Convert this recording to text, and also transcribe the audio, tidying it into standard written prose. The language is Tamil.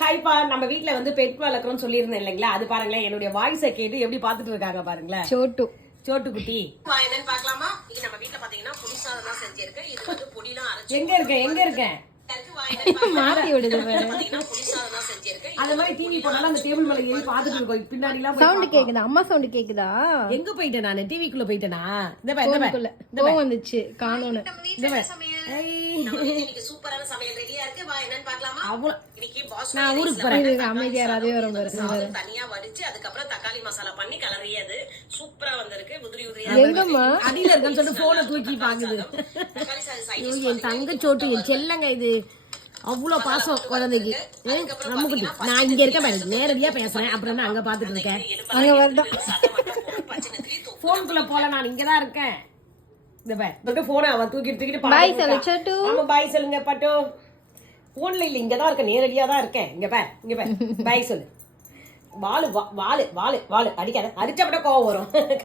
ஹாய்ப்பா. நம்ம வீட்ல வந்து பெட் வளர்க்குறோம்னு சொல்லியிருந்தேன் இல்லைங்களா? அது பாருங்களேன், என்னுடைய வாய்ஸை கேட்டு எப்படி பார்த்துட்டு இருக்காங்க பாருங்களேன். சோட்டு குட்டி என்னன்னு பாக்கலாமா? இது நம்ம வீட்ல பாத்தீங்கன்னா புளிசாதம் தான் செஞ்சிருக்கு. இது வந்து பொடிலாம் அரைச்சு எங்க இருக்கேன் மாத்தி விடுது அந்த மாதிரி டிவி போனாலும் அந்த டேபிள் மேல ஏறி பாத்துட்டு இருக்கோம். பின்னாடி எல்லாம் சவுண்ட் கேக்குதா? அம்மா சவுண்ட் கேக்குதா? எங்க போயிட்டேன் நானு? டிவிக்குள்ள போயிட்டேனா? வந்துச்சு காணோன்னு. சூப்பரான சமையல் ரெடியா இருக்கு. வா என்னன்னு பார்க்கலாமா? இன்னைக்கு பாஸ் நான் ஊருக்கு போறேன். அமைதியா அதே வரும் பாரு. தனியா வடிச்சு அதுக்கப்புறம் தக்காளி மசாலா பண்ணி கலரியாது சூப்பரா வந்திருக்கு. உதிரி உதிரியா எங்கம்மா அடியில இருக்குன்னு சொல்லிட்டு போனை தூக்கி பாக்குது. என் தங்க சோட்டு என் செல்லங்க இது. அவ்வளவு பாசம் குழந்தைக்கு. நமக்கு நான் இங்க இருக்கேன் பாருங்க, நேரடியா பேசுறேன். அப்புறம் அங்க பாத்துட்டு இருக்கேன். அங்க வரட்டும். போனுக்குள்ள போல, நான் இங்கதான் இருக்கேன். இந்த பாரு போன அவன் தூக்கிட்டு பாய் சொல்லு சோட்டு. ஆமா பாய் சொல்லுங்க பட்டு. போன்ல இல்ல, இங்கதான் இருக்கேன், நேரடியா தான் இருக்கேன். இங்க பாரு பாய் சொல்லு. வாலு வாலு வாலு வாலு அடிக்காத, அடிச்சப்பட கோவம் வரும்.